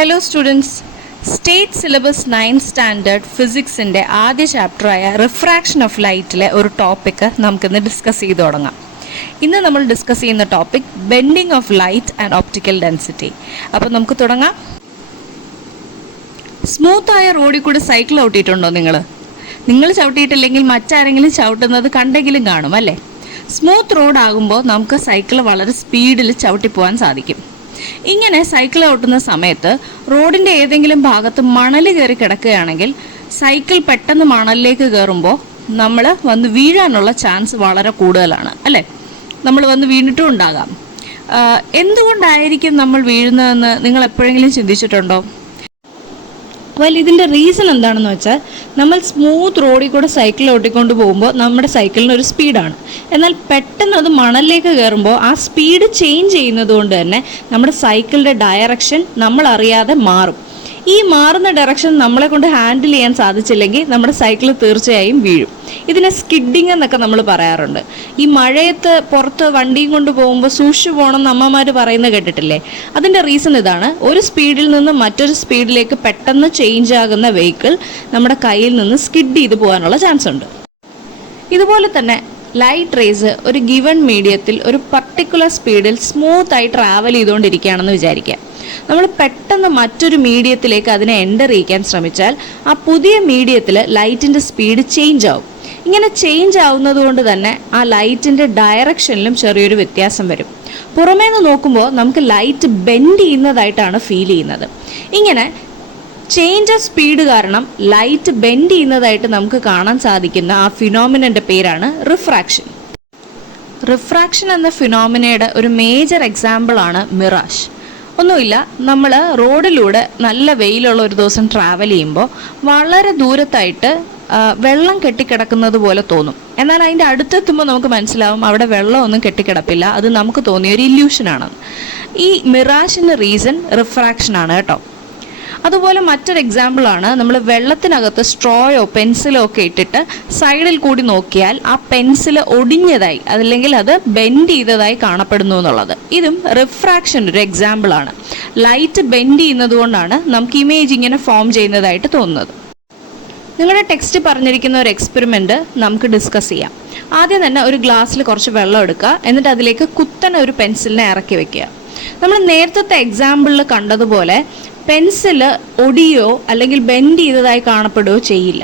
Hello students, state syllabus 9th standard ഫിസിക്സിൻ്റെ ആദ്യ ചാപ്റ്ററായ റിഫ്രാക്ഷൻ ഓഫ് ലൈറ്റിലെ ഒരു ടോപ്പിക്ക് നമുക്കിന്ന് ഡിസ്കസ് ചെയ്ത് തുടങ്ങാം. ഇന്ന് നമ്മൾ ഡിസ്കസ് ചെയ്യുന്ന topic bending of light and optical density. അപ്പോൾ നമുക്ക് തുടങ്ങാം. സ്മൂത്തായ റോഡിൽ കൂടി സൈക്കിൾ ചവിട്ടിയിട്ടുണ്ടോ? നിങ്ങൾ ചവിട്ടിയിട്ടില്ലെങ്കിൽ മറ്റാരെങ്കിലും ചവിട്ടുന്നത് കണ്ടെങ്കിലും കാണും അല്ലേ? സ്മൂത്ത് റോഡ് ആകുമ്പോൾ നമുക്ക് സൈക്കിൾ വളരെ സ്പീഡിൽ ചവിട്ടിപ്പോകാൻ സാധിക്കും. ഇങ്ങനെ സൈക്കിൾ ഓട്ടുന്ന സമയത്ത് റോഡിൻ്റെ ഏതെങ്കിലും ഭാഗത്ത് മണൽ കയറി കിടക്കുകയാണെങ്കിൽ സൈക്കിൾ പെട്ടെന്ന് മണലിലേക്ക് കയറുമ്പോൾ നമ്മൾ വന്ന് വീഴാനുള്ള ചാൻസ് വളരെ കൂടുതലാണ് അല്ലേ? നമ്മൾ വന്ന് വീണിട്ടും ഉണ്ടാകാം. എന്തുകൊണ്ടായിരിക്കും നമ്മൾ വീഴുന്നതെന്ന് നിങ്ങൾ എപ്പോഴെങ്കിലും ചിന്തിച്ചിട്ടുണ്ടോ? ഇതിൻ്റെ റീസൺ എന്താണെന്ന് വെച്ചാൽ, നമ്മൾ സ്മൂത്ത് റോഡിൽ കൂടെ സൈക്കിൾ ഓട്ടിക്കൊണ്ട് പോകുമ്പോൾ നമ്മുടെ സൈക്കിളിന് ഒരു സ്പീഡാണ്. എന്നാൽ പെട്ടെന്ന് അത് മണലിലേക്ക് കയറുമ്പോൾ ആ സ്പീഡ് ചേഞ്ച് ചെയ്യുന്നത് കൊണ്ട് തന്നെ നമ്മുടെ സൈക്കിളിൻ്റെ ഡയറക്ഷൻ നമ്മൾ അറിയാതെ മാറും. ഈ മാറുന്ന ഡയറക്ഷൻ നമ്മളെ കൊണ്ട് ഹാൻഡിൽ ചെയ്യാൻ സാധിച്ചില്ലെങ്കിൽ നമ്മുടെ സൈക്കിൾ തീർച്ചയായും വീഴും. ഇതിനെ സ്കിഡിങ് എന്നൊക്കെ നമ്മൾ പറയാറുണ്ട്. ഈ മഴയത്ത് പുറത്ത് വണ്ടിയും കൊണ്ട് പോകുമ്പോൾ സൂക്ഷിച്ചു പോകണം എന്ന് അമ്മമാർ പറയുന്നത് കേട്ടിട്ടില്ലേ? അതിൻ്റെ റീസൺ ഇതാണ്. ഒരു സ്പീഡിൽ നിന്ന് മറ്റൊരു സ്പീഡിലേക്ക് പെട്ടെന്ന് ചേഞ്ച് ആകുന്ന വെഹിക്കിൾ നമ്മുടെ കയ്യിൽ നിന്ന് സ്കിഡ് ചെയ്ത് പോകാനുള്ള ചാൻസ് ഉണ്ട്. ഇതുപോലെ തന്നെ ലൈറ്റ് റേസ് ഒരു ഗിവൺ മീഡിയത്തിൽ ഒരു പർട്ടിക്കുലർ സ്പീഡിൽ സ്മൂത്തായി ട്രാവൽ ചെയ്തുകൊണ്ടിരിക്കുകയാണെന്ന് വിചാരിക്കാം. നമ്മൾ പെട്ടെന്ന് മറ്റൊരു മീഡിയത്തിലേക്ക് അതിനെ എൻ്റർ ചെയ്യിക്കാൻ ശ്രമിച്ചാൽ ആ പുതിയ മീഡിയത്തിൽ ലൈറ്റിൻ്റെ സ്പീഡ് ചേഞ്ച് ആവും. ഇങ്ങനെ ചേഞ്ച് ആവുന്നത് കൊണ്ട് തന്നെ ആ ലൈറ്റിൻ്റെ ഡയറക്ഷനിലും ചെറിയൊരു വ്യത്യാസം വരും. പുറമേ നിന്ന് നോക്കുമ്പോൾ നമുക്ക് ലൈറ്റ് ബെൻഡ് ചെയ്യുന്നതായിട്ടാണ് ഫീൽ ചെയ്യുന്നത്. ഇങ്ങനെ ചേഞ്ച് ഓഫ് സ്പീഡ് കാരണം ലൈറ്റ് ബെൻഡ് ചെയ്യുന്നതായിട്ട് നമുക്ക് കാണാൻ സാധിക്കുന്ന ആ ഫിനോമിനൻ്റെ പേരാണ് റിഫ്രാക്ഷൻ. റിഫ്രാക്ഷൻ എന്ന ഫിനോമിനയുടെ ഒരു മേജർ എക്സാമ്പിളാണ് മിറാഷ്. ഒന്നുമില്ല, നമ്മൾ റോഡിലൂടെ നല്ല വെയിലുള്ള ഒരു ദിവസം ട്രാവൽ ചെയ്യുമ്പോൾ വളരെ ദൂരത്തായിട്ട് വെള്ളം കെട്ടിക്കിടക്കുന്നത് പോലെ തോന്നും. എന്നാൽ അതിൻ്റെ അടുത്തെത്തുമ്പോൾ നമുക്ക് മനസ്സിലാവും അവിടെ വെള്ളമൊന്നും കെട്ടിക്കിടപ്പില്ല, അത് നമുക്ക് തോന്നിയ ഒരു ഇല്യൂഷനാണ്. ഈ മിറാഷിൻ്റെ റീസൺ റിഫ്രാക്ഷനാണ് കേട്ടോ. അതുപോലെ മറ്റൊരു എക്സാമ്പിളാണ്, നമ്മൾ വെള്ളത്തിനകത്ത് സ്ട്രോയോ പെൻസിലോ ഒക്കെ ഇട്ടിട്ട് സൈഡിൽ കൂടി നോക്കിയാൽ ആ പെൻസിൽ ഒടിഞ്ഞതായി അതല്ലെങ്കിൽ അത് ബെൻഡ് ചെയ്തതായി കാണപ്പെടുന്നു എന്നുള്ളത്. ഇതും റിഫ്രാക്ഷൻ ഒരു എക്സാമ്പിളാണ്. ലൈറ്റ് ബെൻഡ് ചെയ്യുന്നത് കൊണ്ടാണ് നമുക്ക് ഇമേജ് ഇങ്ങനെ ഫോം ചെയ്യുന്നതായിട്ട് തോന്നുന്നത്. നിങ്ങളുടെ ടെക്സ്റ്റ് പറഞ്ഞിരിക്കുന്ന ഒരു എക്സ്പെരിമെൻറ്റ് നമുക്ക് ഡിസ്കസ് ചെയ്യാം. ആദ്യം തന്നെ ഒരു ഗ്ലാസ്സിൽ കുറച്ച് വെള്ളം എടുക്കുക, എന്നിട്ട് അതിലേക്ക് കുത്തനെ ഒരു പെൻസിലിനെ ഇറക്കി വെക്കുക. നമ്മൾ നേരത്തെ എക്സാമ്പിളിൽ കണ്ടതുപോലെ പെൻസിൽ ഒടിയോ അല്ലെങ്കിൽ ബെൻഡ് ചെയ്തതായി കാണപ്പെടുകയോ ചെയ്യില്ല.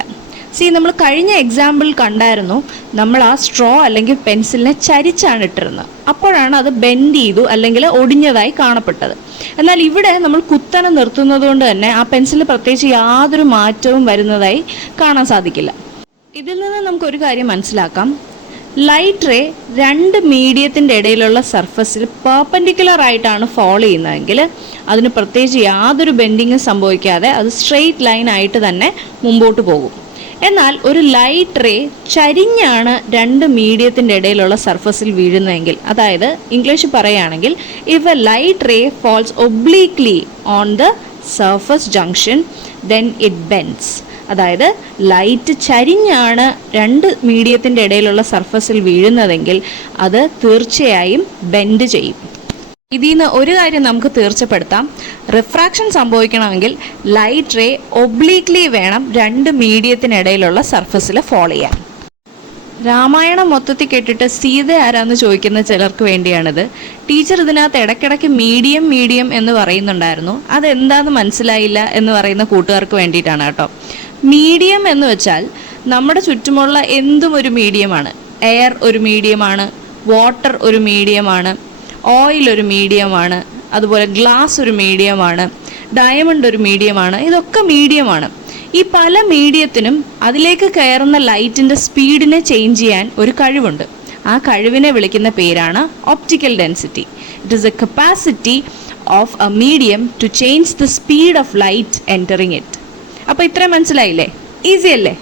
നമ്മൾ കഴിഞ്ഞ എക്സാമ്പിൾ കണ്ടായിരുന്നു, നമ്മൾ ആ സ്ട്രോ അല്ലെങ്കിൽ പെൻസിലിനെ ചരിച്ചാണ് ഇട്ടിരുന്നത്. അപ്പോഴാണ് അത് ബെൻഡ് ചെയ്തു അല്ലെങ്കിൽ ഒടിഞ്ഞതായി കാണപ്പെട്ടത്. എന്നാൽ ഇവിടെ നമ്മൾ കുത്തനെ നിർത്തുന്നത് കൊണ്ട് തന്നെ ആ പെൻസിൽ പ്രത്യേകിച്ച് യാതൊരു മാറ്റവും വരുന്നതായി കാണാൻ സാധിക്കില്ല. ഇതിൽ നിന്ന് നമുക്കൊരു കാര്യം മനസ്സിലാക്കാം. ലൈറ്റ് റേ രണ്ട് മീഡിയത്തിൻ്റെ ഇടയിലുള്ള സർഫസിൽ പെർപെൻഡിക്കുലർ ആയിട്ടാണ് ഫോളോ ചെയ്യുന്നതെങ്കിൽ അതിന് പ്രത്യേകിച്ച് യാതൊരു ബെൻഡിങ്ങും സംഭവിക്കാതെ അത് സ്ട്രെയിറ്റ് ലൈൻ ആയിട്ട് തന്നെ മുമ്പോട്ട് പോകും. എന്നാൽ ഒരു ലൈറ്റ് റേ ചരിഞ്ഞാണ് രണ്ട് മീഡിയത്തിൻ്റെ ഇടയിലുള്ള സർഫസിൽ വീഴുന്നതെങ്കിൽ, അതായത് ഇംഗ്ലീഷ് പറയുകയാണെങ്കിൽ, if a light ray falls obliquely on the surface junction then it bends. അതായത് ലൈറ്റ് ചരിഞ്ഞാണ് രണ്ട് മീഡിയത്തിൻ്റെ ഇടയിലുള്ള സർഫസിൽ വീഴുന്നതെങ്കിൽ അത് തീർച്ചയായും ബെൻഡ് ചെയ്യും. ഇതിൽ നിന്ന് ഒരു കാര്യം നമുക്ക് തീർച്ചപ്പെടുത്താം, റിഫ്രാക്ഷൻ സംഭവിക്കണമെങ്കിൽ ലൈറ്റ് റേ ഒബ്ലീക്ലി വേണം രണ്ട് മീഡിയത്തിനിടയിലുള്ള സർഫസിൽ ഫോളോ ചെയ്യാൻ. രാമായണം മൊത്തത്തിൽ കേട്ടിട്ട് സീത ആരാന്ന് ചോദിക്കുന്ന ചിലർക്ക് വേണ്ടിയാണിത്. ടീച്ചർ ഇതിനകത്ത് ഇടയ്ക്കിടയ്ക്ക് മീഡിയം എന്ന് പറയുന്നുണ്ടായിരുന്നു. അതെന്താന്ന് മനസ്സിലായില്ല എന്ന് പറയുന്ന കൂട്ടുകാർക്ക് വേണ്ടിയിട്ടാണ് കേട്ടോ. മീഡിയം എന്ന് വെച്ചാൽ നമ്മുടെ ചുറ്റുമുള്ള എന്തും ഒരു മീഡിയമാണ്. എയർ ഒരു മീഡിയമാണ്, വാട്ടർ ഒരു മീഡിയമാണ്, ഓയിൽ ഒരു മീഡിയമാണ്, അതുപോലെ ഗ്ലാസ് ഒരു മീഡിയമാണ്, ഡയമണ്ട് ഒരു മീഡിയമാണ്. ഇതൊക്കെ മീഡിയമാണ്. ഈ പല മീഡിയത്തിനും അതിലേക്ക് കയറുന്ന ലൈറ്റിൻ്റെ സ്പീഡിനെ ചേഞ്ച് ചെയ്യാൻ ഒരു കഴിവുണ്ട്. ആ കഴിവിനെ വിളിക്കുന്ന പേരാണ് optical density. It is a capacity of a medium to change the speed of light entering it. അപ്പോൾ ഇത്രയും മനസ്സിലായില്ലേ? ഈസി അല്ലേ?